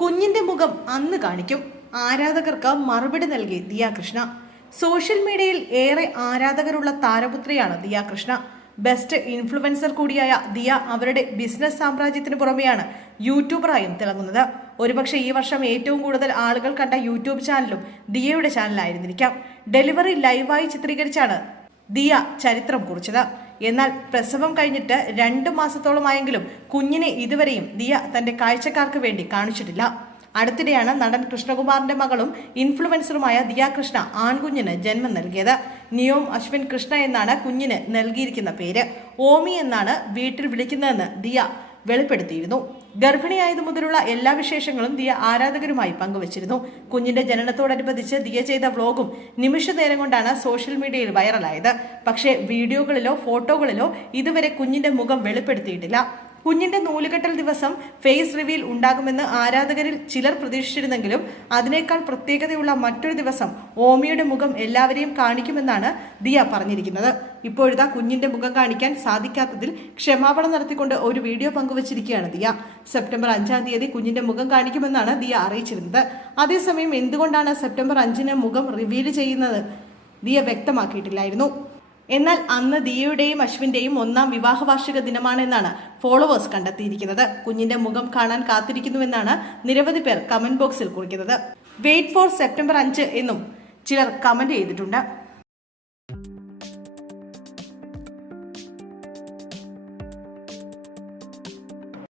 കുഞ്ഞിന്റെ മുഖം അന്ന് കാണിക്കും. ആരാധകർക്ക് മറുപടി നൽകി ദിയ കൃഷ്ണ. സോഷ്യൽ മീഡിയയിൽ ഏറെ ആരാധകരുള്ള താരപുത്രിയാണ് ദിയ കൃഷ്ണ. ബെസ്റ്റ് ഇൻഫ്ലുവൻസർ കൂടിയായ ദിയ അവരുടെ ബിസിനസ് സാമ്രാജ്യത്തിന് പുറമെയാണ് യൂട്യൂബറായും തിളങ്ങുന്നത്. ഒരുപക്ഷെ ഈ വർഷം ഏറ്റവും കൂടുതൽ ആളുകൾ കണ്ട യൂട്യൂബ് ചാനലും ദിയയുടെ ചാനലായിരുന്നിരിക്കാം. ഡെലിവറി ലൈവായി ചിത്രീകരിച്ചാണ് ദിയ ചരിത്രം കുറിച്ചത്. എന്നാൽ പ്രസവം കഴിഞ്ഞിട്ട് 2 മാസത്തോളമായെങ്കിലും കുഞ്ഞിനെ ഇതുവരെയും ദിയ തന്റെ കാഴ്ചക്കാർക്ക് വേണ്ടി കാണിച്ചിട്ടില്ല. അടുത്തിടെയാണ് നടൻ കൃഷ്ണകുമാറിന്റെ മകളും ഇൻഫ്ലുവൻസറുമായ ദിയ കൃഷ്ണ ആൺകുഞ്ഞിന് ജന്മം നൽകിയത്. നിയോം അശ്വിൻ കൃഷ്ണ എന്നാണ് കുഞ്ഞിന് നൽകിയിരിക്കുന്ന പേര്. ഓമി എന്നാണ് വീട്ടിൽ വിളിക്കുന്നതെന്ന് ദിയ വെളിപ്പെടുത്തിയിരുന്നു. ഗർഭിണിയായതു മുതലുള്ള എല്ലാ വിശേഷങ്ങളും ദിയ ആരാധകരുമായി പങ്കുവച്ചിരുന്നു. കുഞ്ഞിന്റെ ജനനത്തോടനുബന്ധിച്ച് ദിയ ചെയ്ത വ്ലോഗും നിമിഷ നേരം കൊണ്ടാണ് സോഷ്യൽ മീഡിയയിൽ വൈറലായത്. പക്ഷേ വീഡിയോകളിലോ ഫോട്ടോകളിലോ ഇതുവരെ കുഞ്ഞിന്റെ മുഖം വെളിപ്പെടുത്തിയിട്ടില്ല. കുഞ്ഞിന്റെ നൂലുകെട്ടൽ ദിവസം ഫേസ് റിവീൽ ഉണ്ടാകുമെന്ന് ആരാധകരിൽ ചിലർ പ്രതീക്ഷിച്ചിരുന്നെങ്കിലും അതിനേക്കാൾ പ്രത്യേകതയുള്ള മറ്റൊരു ദിവസം ഓമിയുടെ മുഖം എല്ലാവരെയും കാണിക്കുമെന്നാണ് ദിയ പറഞ്ഞിരിക്കുന്നത്. ഇപ്പോഴത്തെ കുഞ്ഞിന്റെ മുഖം കാണിക്കാൻ സാധിക്കാത്തതിൽ ക്ഷമാപണം നടത്തിക്കൊണ്ട് ഒരു വീഡിയോ പങ്കുവച്ചിരിക്കുകയാണ് ദിയ. സെപ്റ്റംബർ 5-ാം തീയതി കുഞ്ഞിന്റെ മുഖം കാണിക്കുമെന്നാണ് ദിയ അറിയിച്ചിരുന്നത്. അതേസമയം എന്തുകൊണ്ടാണ് സെപ്റ്റംബർ 5-ന് മുഖം റിവീൽ ചെയ്യുന്നത് ദിയ വ്യക്തമാക്കിയിട്ടില്ലായിരുന്നു. എന്നാൽ അന്ന് ദിയയുടെയും അശ്വിന്റെയും 1-ാം വിവാഹ വാർഷിക ദിനമാണെന്നാണ് ഫോളോവേഴ്സ് കണ്ടെത്തിയിരിക്കുന്നത്. കുഞ്ഞിന്റെ മുഖം കാണാൻ കാത്തിരിക്കുന്നുവെന്നാണ് നിരവധി പേർ കമന്റ് ബോക്സിൽ കുറിക്കുന്നത്. വെയിറ്റ് ഫോർ സെപ്റ്റംബർ 5 എന്നും ചിലർ കമന്റ് ചെയ്തിട്ടുണ്ട്.